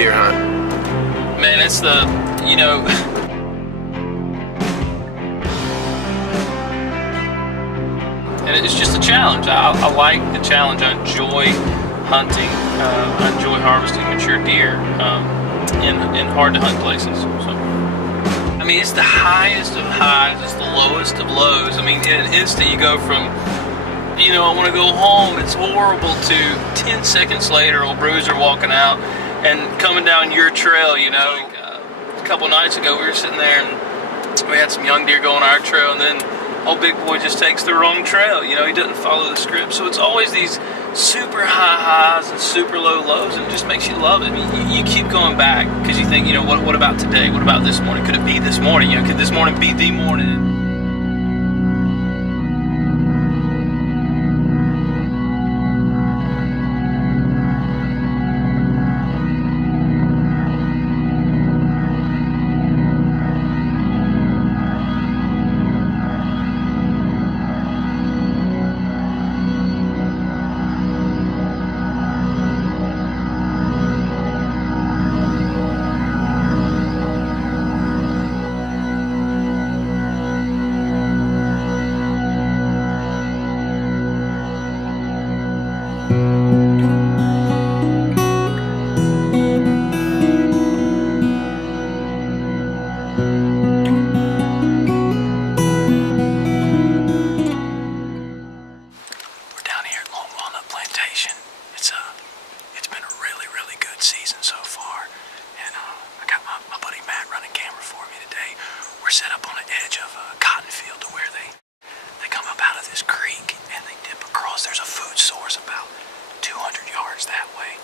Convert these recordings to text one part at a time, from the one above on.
deer hunt? Man, it's the, you know, and it's just a challenge. I like the challenge. I enjoy hunting. I enjoy harvesting mature deer in hard to hunt places. So, I mean, it's the highest of highs. It's the lowest of lows. I mean, in an instant you go from, you know, I want to go home, it's horrible, to 10 seconds later, old Bruiser walking out and coming down your trail, you know. A couple nights ago, we were sitting there and we had some young deer going our trail, and then old big boy just takes the wrong trail, you know, he doesn't follow the script. So it's always these super high highs and super low lows, and it just makes you love it. I mean, you keep going back because you think, you know, what about today? What about this morning? Could it be this morning? You know, could this morning be the morning? It's been a really good season so far, and I got my buddy Matt running camera for me today. We're set up on the edge of a cotton field to where they come up out of this creek and they dip across. There's a food source about 200 yards that way,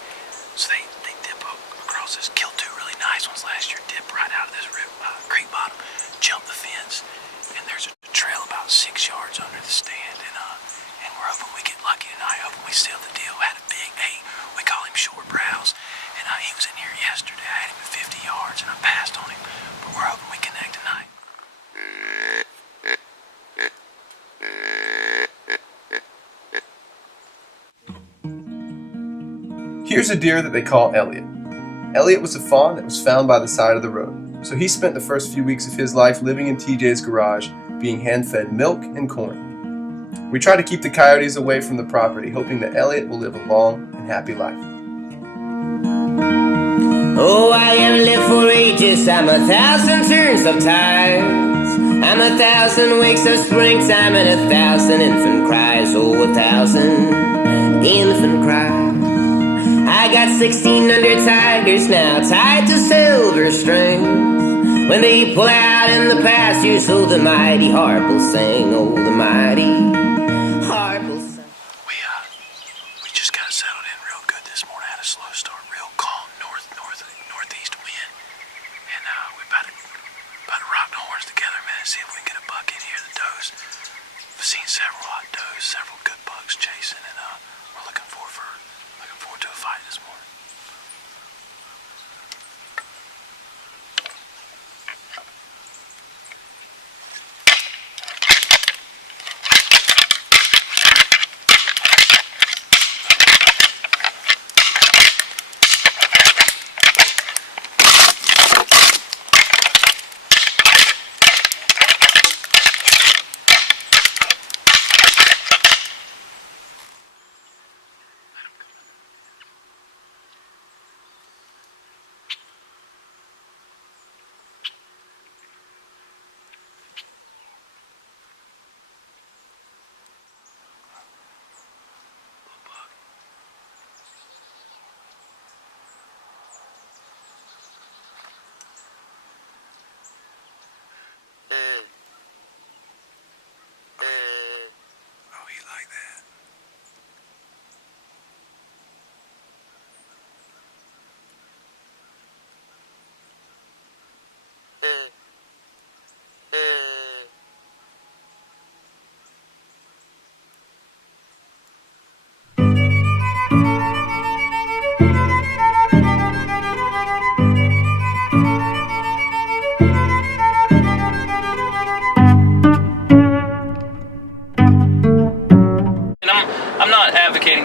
so they dip up across this. Killed two really nice ones last year. Dip right out of this creek bottom, jump the fence, and there's a trail about 6 yards under the stand, and we're hoping we get lucky tonight. Hoping we seal the deal. Had a big 8. We call him Short Brows, and he was in here yesterday. I had him at 50 yards, and I passed on him, but we're hoping we connect tonight. Here's a deer that they call Elliot. Elliot was a fawn that was found by the side of the road, so he spent the first few weeks of his life living in TJ's garage, being hand-fed milk and corn. We try to keep the coyotes away from the property, hoping that Elliot will live a long and happy life. Oh, I am live for ages, I'm 1,000 turns of tides. I'm 1,000 weeks of springtime and 1,000 infant cries. Oh, 1,000 infant cries. I got 1,600 tigers now tied to silver strings. When they pull out in the pasture, so the mighty harp will sing. Oh, the mighty harp will sing. We just got settled in real good this morning. Had a slow start, real calm northeast wind, and we're about to rock the horns together, man, and see if we can get a buck in here. The does. I've seen several hot does, several good bucks chasing, and we're looking forward to a fight this morning.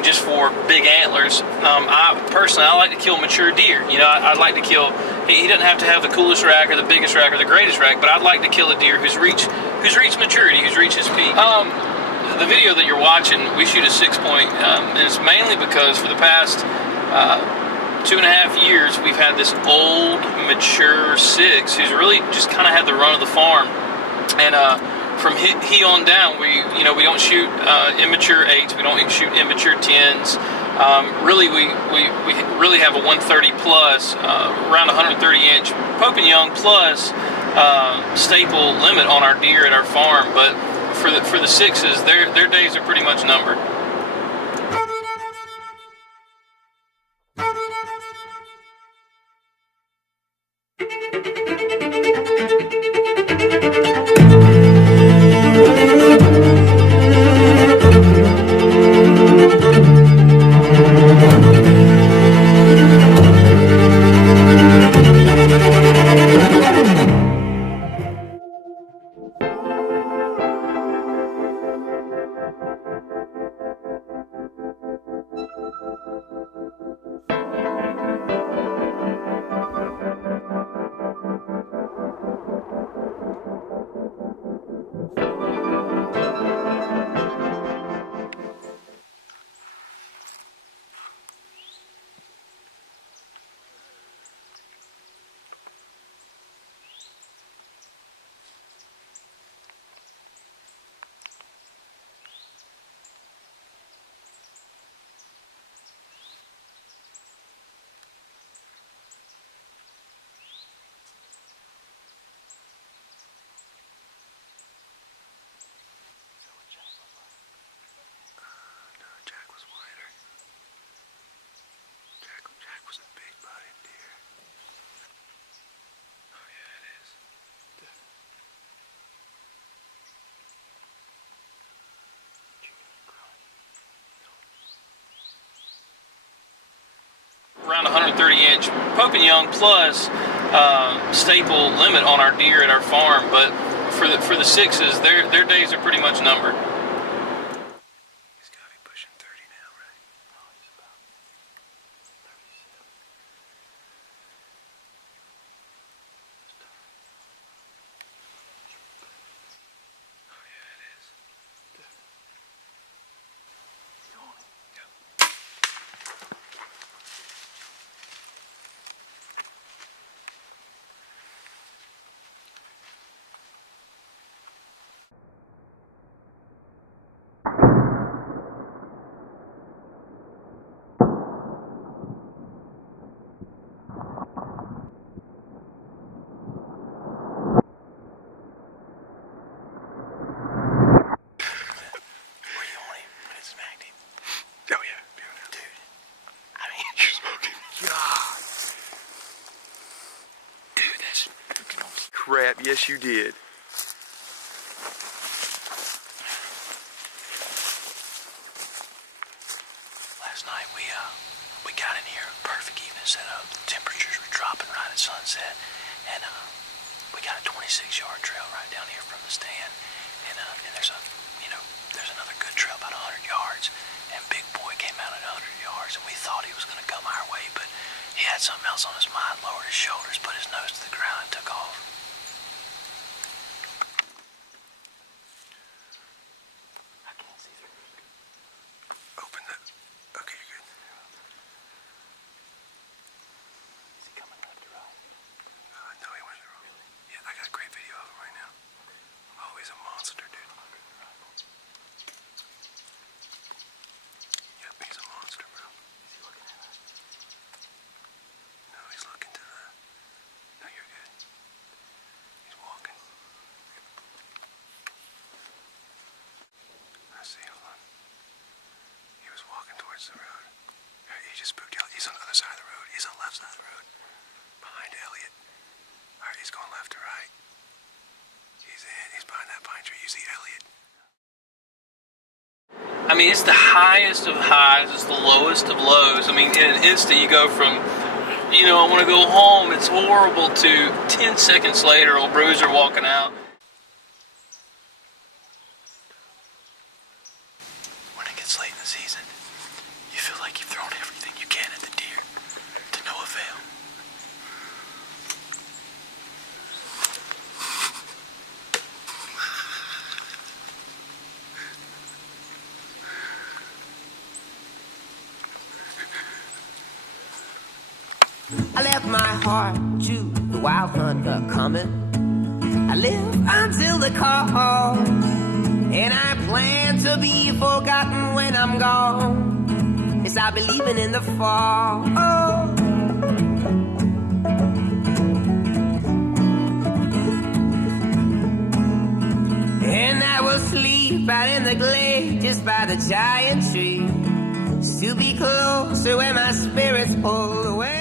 hunting just for big antlers. I like to kill mature deer. You know, I'd like to kill. He doesn't have to have the coolest rack or the biggest rack or the greatest rack, but I'd like to kill a deer who's reached maturity, who's reached his peak. The video that you're watching, we shoot a 6-point, and it's mainly because for the past 2.5 years we've had this old mature 6 who's really just kind of had the run of the farm, and from he on down, we don't shoot immature 8s, we don't shoot immature 10s. Really, we really have a 130 plus, around 130 inch Pope and Young plus staple limit on our deer at our farm. But for the 6s, their days are pretty much numbered. Around 130 inch Pope and Young plus staple limit on our deer at our farm, but for the 6s, their days are pretty much numbered. He's got to be pushing 30 now, right? Oh, he's about 37. Oh yeah, it is. Crap, yes you did. Last night we got in here, perfect evening setup. The temperatures were dropping right at sunset, and we got a 26-yard trail right down here from the stand, and there's another good trail about 100 yards, and Big Boy came out at 100 yards, and we thought he was going to come our way, but he had something else on his mind, lowered his shoulders, put his nose to the ground, and took off. The road. He just spooked Elliot. He's on the other side of the road. He's on the left side of the road. Behind Elliot. Alright, he's going left to right. He's behind that pine tree. You see Elliot. I mean, it's the highest of highs, it's the lowest of lows. I mean, in an instant you go from, I want to go home, it's horrible, to 10 seconds later, old Bruiser walking out. When it gets late in the season, like you've thrown everything you can at the deer, to no avail. I left my heart to the wild hunter coming. I live until the call, and I plan to be forgotten when I'm gone. Yes, I believe in the fall. Oh. And I will sleep out in the glade just by the giant tree, to be closer when my spirits pull away.